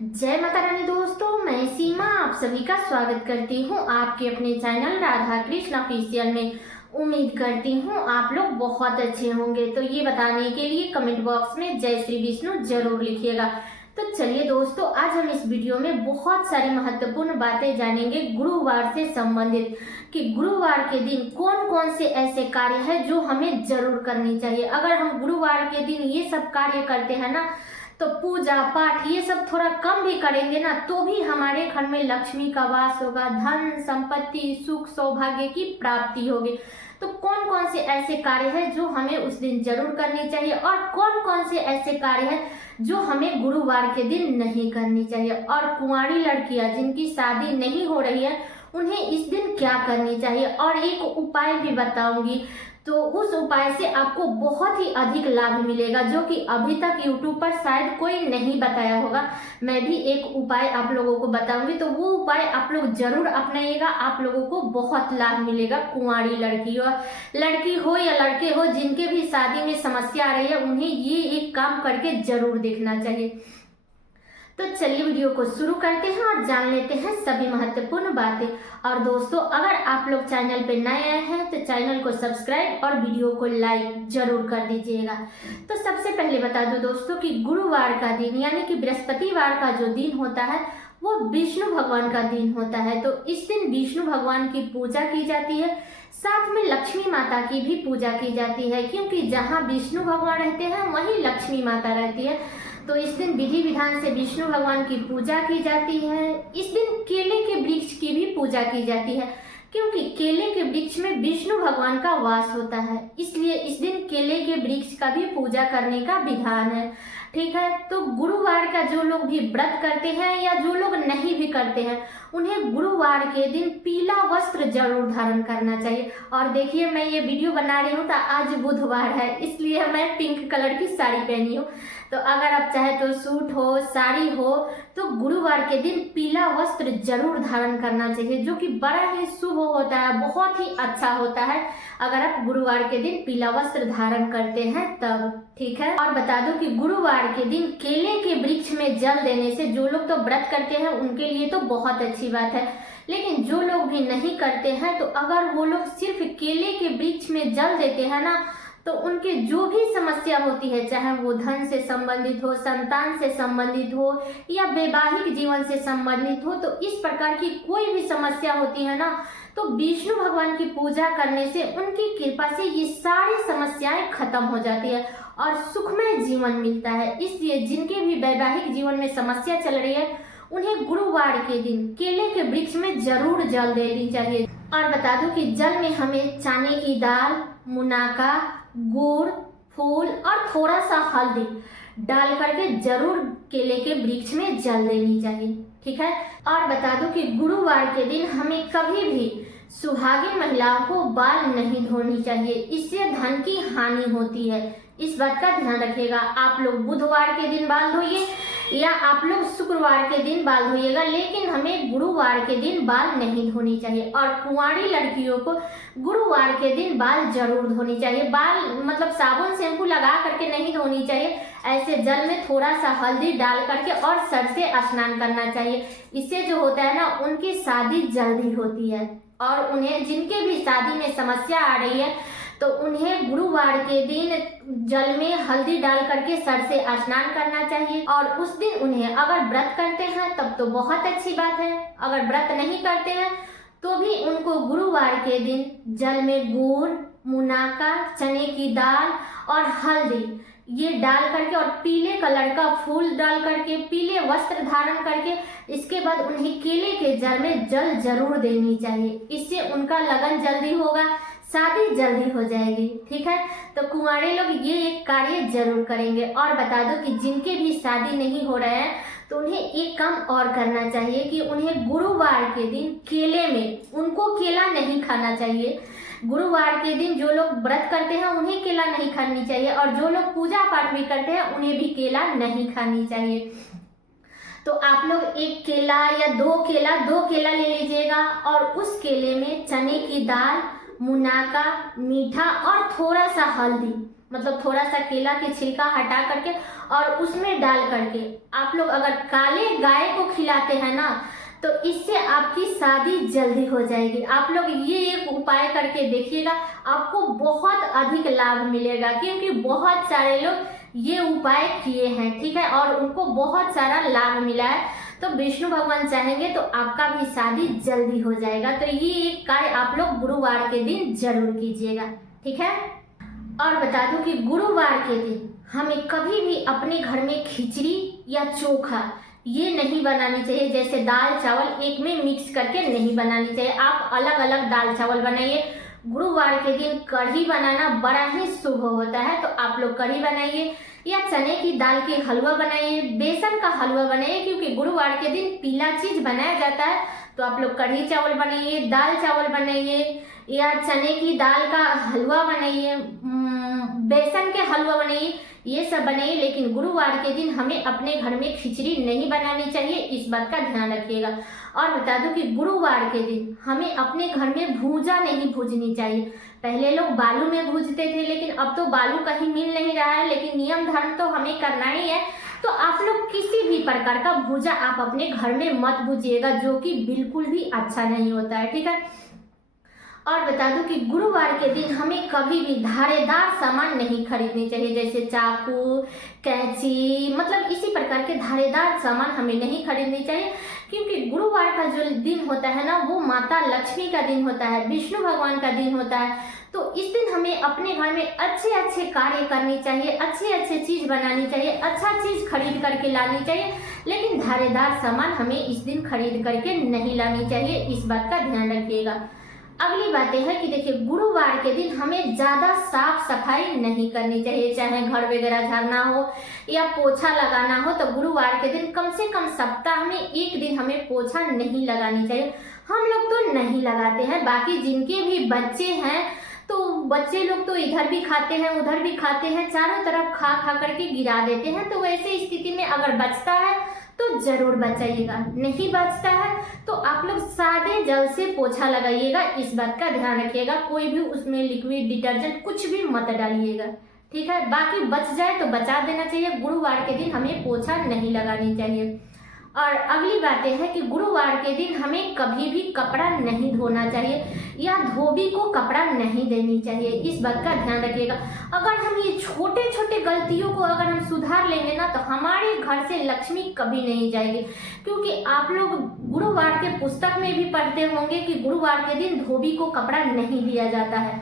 जय माता रानी दोस्तों, मैं सीमा आप सभी का स्वागत करती हूँ आपके अपने चैनल राधा कृष्ण ऑफिशियल में। उम्मीद करती हूँ आप लोग बहुत अच्छे होंगे। तो ये बताने के लिए कमेंट बॉक्स में जय श्री विष्णु जरूर लिखिएगा। तो चलिए दोस्तों, आज हम इस वीडियो में बहुत सारी महत्वपूर्ण बातें जानेंगे गुरुवार से संबंधित, कि गुरुवार के दिन कौन कौन से ऐसे कार्य हैं जो हमें जरूर करनी चाहिए। अगर हम गुरुवार के दिन ये सब कार्य करते हैं ना, तो पूजा पाठ ये सब थोड़ा कम भी करेंगे ना, तो भी हमारे घर में लक्ष्मी का वास होगा, धन संपत्ति सुख सौभाग्य की प्राप्ति होगी। तो कौन कौन से ऐसे कार्य हैं जो हमें उस दिन जरूर करनी चाहिए, और कौन कौन से ऐसे कार्य हैं जो हमें गुरुवार के दिन नहीं करनी चाहिए। और कुंवारी लड़कियां जिनकी शादी नहीं हो रही है, उन्हें इस दिन क्या करनी चाहिए, और एक उपाय भी बताऊंगी। तो उस उपाय से आपको बहुत ही अधिक लाभ मिलेगा, जो कि अभी तक YouTube पर शायद कोई नहीं बताया होगा। मैं भी एक उपाय आप लोगों को बताऊंगी, तो वो उपाय आप लोग जरूर अपनाइएगा। आप लोगों को बहुत लाभ मिलेगा। कुंवारी लड़की हो या लड़के हो, जिनके भी शादी में समस्या आ रही है, उन्हें ये एक काम करके जरूर देखना चाहिए। तो चलिए वीडियो को शुरू करते हैं और जान लेते हैं सभी महत्वपूर्ण बातें। और दोस्तों, अगर आप लोग चैनल पे नए आए हैं तो चैनल को सब्सक्राइब और वीडियो को लाइक जरूर कर दीजिएगा। तो सबसे पहले बता दूं दोस्तों कि गुरुवार का दिन यानी कि बृहस्पतिवार का जो दिन होता है, वो विष्णु भगवान का दिन होता है। तो इस दिन विष्णु भगवान की पूजा की जाती है, साथ में लक्ष्मी माता की भी पूजा की जाती है, क्योंकि जहाँ विष्णु भगवान रहते हैं वहीं लक्ष्मी माता रहती है। तो इस दिन विधि विधान से विष्णु भगवान की पूजा की जाती है। इस दिन केले के वृक्ष की भी पूजा की जाती है, क्योंकि केले के वृक्ष में विष्णु भगवान का वास होता है, इसलिए इस दिन केले के वृक्ष का भी पूजा करने का विधान है। ठीक है, तो गुरुवार का जो लोग भी व्रत करते हैं या जो लोग नहीं भी करते हैं, उन्हें गुरुवार के दिन पीला वस्त्र जरूर धारण करना चाहिए। और देखिए, मैं ये वीडियो बना रही हूँ तो आज बुधवार है, इसलिए मैं पिंक कलर की साड़ी पहनी हूँ। तो अगर आप चाहे तो सूट हो साड़ी हो, तो गुरुवार के दिन पीला वस्त्र जरूर धारण करना चाहिए, जो कि बड़ा ही शुभ होता है, बहुत ही अच्छा होता है अगर आप गुरुवार के दिन पीला वस्त्र धारण करते हैं तब। ठीक है, और बता दो कि गुरुवार के दिन केले के वृक्ष में जल देने से, जो लोग तो व्रत करते हैं उनके लिए तो बहुत अच्छी बात है, लेकिन जो लोग भी नहीं करते हैं, तो अगर वो लोग सिर्फ केले के वृक्ष में जल देते हैं ना, तो उनके जो भी समस्या होती है, चाहे वो धन से संबंधित हो, संतान से संबंधित हो, या वैवाहिक जीवन से संबंधित हो, तो इस प्रकार की कोई भी समस्या होती है ना, तो विष्णु भगवान की पूजा करने से, उनकी कृपा से ये सारी समस्याएं खत्म हो जाती है और सुखमय जीवन मिलता है। इसलिए जिनके भी वैवाहिक जीवन में समस्या चल रही है, उन्हें गुरुवार के दिन केले के वृक्ष में जरूर जल देनी चाहिए। और बता दूं कि जल में हमें चने की दाल, मुनाका, गुड़, फूल और थोड़ा सा हल्दी डाल करके जरूर केले के वृक्ष में जल देनी चाहिए। ठीक है, और बता दूं कि गुरुवार के दिन हमें कभी भी सुहागिन महिलाओं को बाल नहीं धोनी चाहिए, इससे धन की हानि होती है। इस बात का ध्यान रखिएगा। आप लोग बुधवार के दिन बाल धोइए या आप लोग शुक्रवार के दिन बाल धोइएगा, लेकिन हमें गुरुवार के दिन बाल नहीं धोनी चाहिए। और कुंवारी लड़कियों को गुरुवार के दिन बाल जरूर धोनी चाहिए। बाल मतलब साबुन शैम्पू लगा करके नहीं धोनी चाहिए, ऐसे जल में थोड़ा सा हल्दी डाल करके और सर से स्नान करना चाहिए। इससे जो होता है ना, उनकी शादी जल्दी होती है। और उन्हें जिनके भी शादी में समस्या आ रही है, तो उन्हें गुरुवार के दिन जल में हल्दी डाल करके सर से स्नान करना चाहिए। और उस दिन उन्हें अगर व्रत करते हैं तब तो बहुत अच्छी बात है, अगर व्रत नहीं करते हैं तो भी उनको गुरुवार के दिन जल में गुड़, मुनाका, चने की दाल और हल्दी ये डाल करके और पीले कलर का फूल डाल करके, पीले वस्त्र धारण करके, इसके बाद उन्हें केले के जल में जल जरूर देनी चाहिए। इससे उनका लगन जल्दी होगा, शादी जल्दी हो जाएगी। ठीक है, तो कुंवारे लोग ये एक कार्य जरूर करेंगे। और बता दो कि जिनके भी शादी नहीं हो रहे हैं, तो उन्हें एक काम और करना चाहिए कि उन्हें गुरुवार के दिन केले में, उनको केला नहीं खाना चाहिए। गुरुवार के दिन जो लोग व्रत करते हैं उन्हें केला नहीं खानी चाहिए, और जो लोग पूजा पाठ भी करते हैं उन्हें भी केला नहीं खानी चाहिए। तो आप लोग एक केला या दो केला ले लीजिएगा, और उस केले में चने की दाल, मुनाका, मीठा और थोड़ा सा हल्दी मतलब थोड़ा सा केला के छिलका हटा करके और उसमें डाल करके आप लोग अगर काले गाय को खिलाते हैं ना, तो इससे आपकी शादी जल्दी हो जाएगी। आप लोग ये एक उपाय करके देखिएगा, आपको बहुत अधिक लाभ मिलेगा, क्योंकि बहुत सारे लोग ये उपाय किए हैं, ठीक है, और उनको बहुत सारा लाभ मिला है। तो विष्णु भगवान चाहेंगे तो आपका भी शादी जल्दी हो जाएगा। तो ये एक कार्य आप लोग गुरुवार के दिन जरूर कीजिएगा, ठीक है। और बता दूं कि गुरुवार के दिन हमें कभी भी अपने घर में खिचड़ी या चोखा ये नहीं बनानी चाहिए, जैसे दाल चावल एक में मिक्स करके नहीं बनानी चाहिए। आप अलग अलग दाल चावल बनाइए। गुरुवार के दिन कढ़ी बनाना बड़ा ही शुभ होता है, तो आप लोग कढ़ी बनाइए या चने की दाल की हलवा बनाइए, बेसन का हलवा बनाइए, क्योंकि गुरुवार के दिन पीला चीज बनाया जाता है। तो आप लोग कढ़ी चावल बनाइए, दाल चावल बनाइए या चने की दाल का हलवा बनाइए, बेसन के हलवा बनाइए, ये सब बनाइए। लेकिन गुरुवार के दिन हमें अपने घर में खिचड़ी नहीं बनानी चाहिए, इस बात का ध्यान रखिएगा। और बता दूं कि गुरुवार के दिन हमें अपने घर में भूजा नहीं भूजनी चाहिए। पहले लोग बालू में भूजते थे, लेकिन अब तो बालू कहीं मिल नहीं रहा है, लेकिन नियम धर्म तो हमें करना ही है। तो आप लोग किसी भी प्रकार का भूजा आप अपने घर में मत भूजिएगा, जो कि बिल्कुल भी अच्छा नहीं होता है, ठीक है। और बता दूं कि गुरुवार के दिन हमें कभी भी धारेदार सामान नहीं खरीदनी चाहिए, जैसे चाकू, कैंची, मतलब इसी प्रकार के धारेदार सामान हमें नहीं खरीदनी चाहिए, क्योंकि गुरुवार का जो दिन होता है ना, वो माता लक्ष्मी का दिन होता है, विष्णु भगवान का दिन होता है। तो इस दिन हमें अपने घर में अच्छे अच्छे कार्य करनी चाहिए, अच्छे अच्छे चीज बनानी चाहिए, अच्छा चीज खरीद करके लानी चाहिए, लेकिन धारेदार सामान हमें इस दिन खरीद करके नहीं लानी चाहिए, इस बात का ध्यान रखिएगा। अगली बात यह है कि देखिए, गुरुवार के दिन हमें ज़्यादा साफ सफाई नहीं करनी चाहिए, चाहे घर वगैरह झाड़ना हो या पोछा लगाना हो। तो गुरुवार के दिन कम से कम सप्ताह में एक दिन हमें पोछा नहीं लगानी चाहिए। हम लोग तो नहीं लगाते हैं, बाकी जिनके भी बच्चे हैं तो बच्चे लोग तो इधर भी खाते हैं उधर भी खाते हैं, चारों तरफ खा खा करके गिरा देते हैं। तो वैसे स्थिति में अगर बचता है तो जरूर बचाइएगा, नहीं बचता है तो आप लोग सादे जल से पोछा लगाइएगा, इस बात का ध्यान रखिएगा। कोई भी उसमें लिक्विड डिटर्जेंट कुछ भी मत डालिएगा, ठीक है। बाकी बच जाए तो बचा देना चाहिए, गुरुवार के दिन हमें पोछा नहीं लगानी चाहिए। और अगली बात यह है कि गुरुवार के दिन हमें कभी भी कपड़ा नहीं धोना चाहिए या धोबी को कपड़ा नहीं देनी चाहिए, इस बात का ध्यान रखिएगा। अगर हम ये छोटे छोटे गलतियों को अगर हम सुधार लेंगे ना, तो हमारे घर से लक्ष्मी कभी नहीं जाएगी। क्योंकि आप लोग गुरुवार के पुस्तक में भी पढ़ते होंगे कि गुरुवार के दिन धोबी को कपड़ा नहीं दिया जाता है,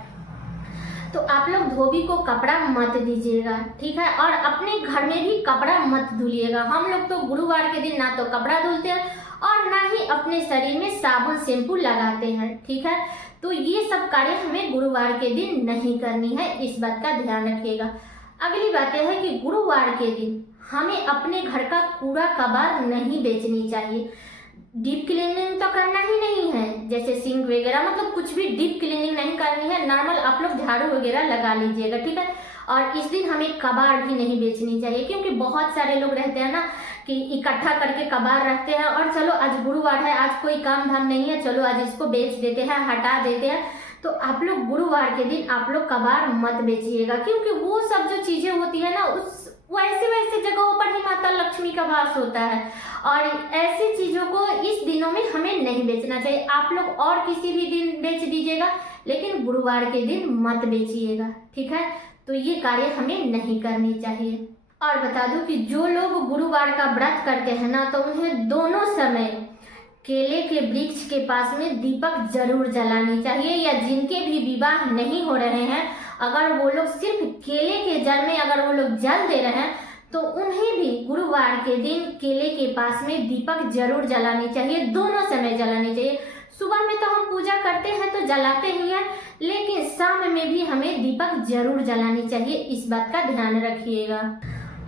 तो आप लोग धोबी को कपड़ा मत दीजिएगा, ठीक है। और अपने घर में भी कपड़ा मत धुलिएगा। हम लोग तो गुरुवार के दिन ना तो कपड़ा धुलते हैं और ना ही अपने शरीर में साबुन शैम्पू लगाते हैं, ठीक है। तो ये सब कार्य हमें गुरुवार के दिन नहीं करनी है, इस बात का ध्यान रखिएगा। अगली बात यह है कि गुरुवार के दिन हमें अपने घर का कूड़ा कबाड़ नहीं बेचनी चाहिए। डीप क्लीनिंग तो करना ही नहीं है, जैसे सिंक वगैरह, मतलब कुछ भी डीप क्लीनिंग नहीं करनी है, नॉर्मल आप लोग झाड़ू वगैरह लगा लीजिएगा, ठीक है। और इस दिन हमें कबाड़ भी नहीं बेचनी चाहिए, क्योंकि बहुत सारे लोग रहते हैं ना कि इकट्ठा करके कबाड़ रखते हैं और चलो आज गुरुवार है, आज कोई काम धाम नहीं है, चलो आज इसको बेच देते हैं, हटा देते हैं। तो आप लोग गुरुवार के दिन आप लोग कबाड़ मत बेचिएगा, क्योंकि वो सब जो चीजें होती है ना, उस वैसे वैसे जगहों पर ही माता लक्ष्मी का वास होता है, और ऐसी चीजों को इस दिनों में हमें नहीं बेचना चाहिए। आप लोग और किसी भी दिन बेच दीजिएगा, लेकिन गुरुवार के दिन मत बेचिएगा, ठीक है। तो ये कार्य हमें नहीं करनी चाहिए। और बता दूं कि जो लोग गुरुवार का व्रत करते हैं ना, तो उन्हें दोनों समय केले के वृक्ष के पास में दीपक जरूर जलानी चाहिए, या जिनके भी विवाह नहीं हो रहे हैं, अगर वो लोग सिर्फ केले के जल में अगर वो लोग जल दे रहे हैं, तो उन्हें भी गुरुवार के दिन केले के पास में दीपक जरूर जलानी चाहिए, दोनों समय जलानी चाहिए। सुबह में तो हम पूजा करते हैं तो जलाते ही हैं, लेकिन शाम में भी हमें दीपक जरूर जलानी चाहिए, इस बात का ध्यान रखिएगा।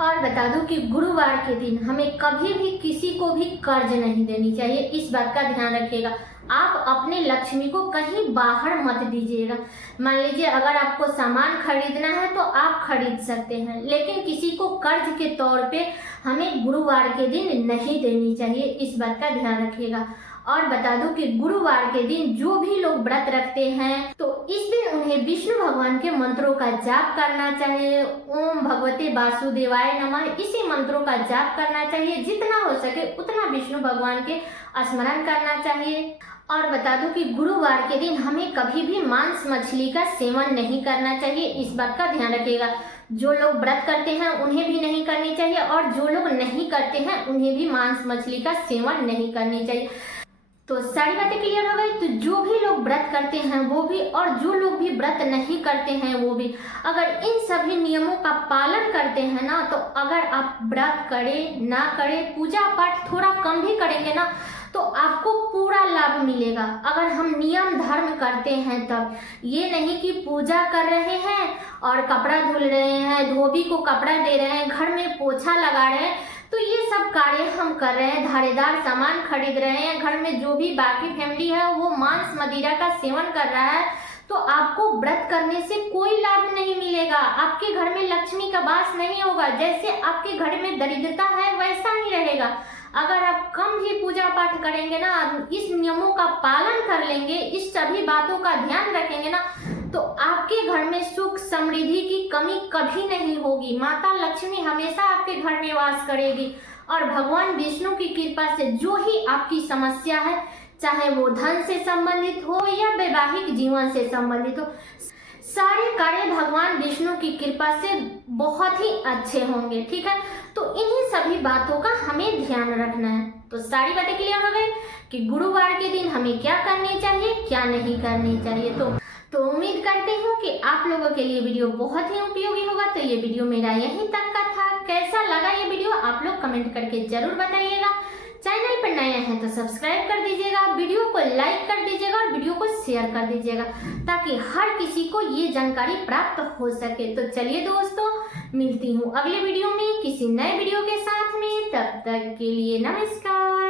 और बता दूं कि गुरुवार के दिन हमें कभी भी किसी को भी कर्ज नहीं देनी चाहिए, इस बात का ध्यान रखिएगा। आप अपने लक्ष्मी को कहीं बाहर मत दीजिएगा। मान लीजिए अगर आपको सामान खरीदना है तो आप खरीद सकते हैं, लेकिन किसी को कर्ज के तौर पे हमें गुरुवार के दिन नहीं देनी चाहिए, इस बात का ध्यान रखिएगा। और बता दूं कि गुरुवार के दिन जो भी लोग व्रत रखते हैं तो इस दिन उन्हें विष्णु भगवान के मंत्रों का जाप करना चाहिए। ओम भगवते वासुदेवाय नमः, इसी मंत्रों का जाप करना चाहिए। जितना हो सके उतना विष्णु भगवान के स्मरण करना चाहिए। और बता दूं कि गुरुवार के दिन हमें कभी भी मांस मछली का सेवन नहीं करना चाहिए, इस बात का ध्यान रखिएगा। जो लोग व्रत करते हैं उन्हें भी नहीं करनी चाहिए और जो लोग नहीं करते हैं उन्हें भी मांस मछली का सेवन नहीं करनी चाहिए। तो सारी बातें क्लियर हो गई। तो जो भी लोग व्रत करते हैं वो भी और जो लोग भी व्रत नहीं करते हैं वो भी, अगर इन सभी नियमों का पालन करते हैं ना, तो अगर आप व्रत करें ना करें, पूजा पाठ थोड़ा कम भी करेंगे ना, तो आपको पूरा लाभ मिलेगा। अगर हम नियम धर्म करते हैं तब, ये नहीं कि पूजा कर रहे हैं और कपड़ा धुल रहे हैं, धोबी को कपड़ा दे रहे हैं, घर में पोछा लगा रहे हैं, तो ये सब कार्य हम कर रहे हैं, धारेदार सामान खरीद रहे हैं, घर में जो भी बाकी फैमिली है वो मांस मदिरा का सेवन कर रहा है, तो आपको व्रत करने से कोई लाभ नहीं मिलेगा। आपके घर में लक्ष्मी का वास नहीं होगा। जैसे आपके घर में दरिद्रता है वैसा ही रहेगा। अगर आप कम भी पूजा पाठ करेंगे ना, इस नियमों का पालन कर लेंगे, इस सभी बातों का ध्यान रखेंगे ना, तो आपके घर में सुख समृद्धि की कमी कभी नहीं होगी। माता लक्ष्मी हमेशा आपके घर में वास करेगी और भगवान विष्णु की कृपा से जो ही आपकी समस्या है, चाहे वो धन से संबंधित हो या वैवाहिक जीवन से संबंधित हो, सारे कार्य भगवान विष्णु की कृपा से बहुत ही अच्छे होंगे। ठीक है, तो इन्हीं सभी बातों का हमें ध्यान रखना है। तो सारी बातें क्लियर हो गई कि गुरुवार के दिन हमें क्या करनी चाहिए, क्या नहीं करनी चाहिए। तो उम्मीद करते हूँ कि आप लोगों के लिए वीडियो बहुत ही उपयोगी होगा। तो ये वीडियो मेरा यहीं तक का था। कैसा लगा ये वीडियो आप लोग कमेंट करके जरूर बताइएगा। चैनल पर नए हैं तो सब्सक्राइब कर दीजिएगा, वीडियो को लाइक कर दीजिएगा और वीडियो को शेयर कर दीजिएगा ताकि हर किसी को ये जानकारी प्राप्त हो सके। तो चलिए दोस्तों, मिलती हूँ अगले वीडियो में किसी नए वीडियो के साथ में। तब तक के लिए नमस्कार।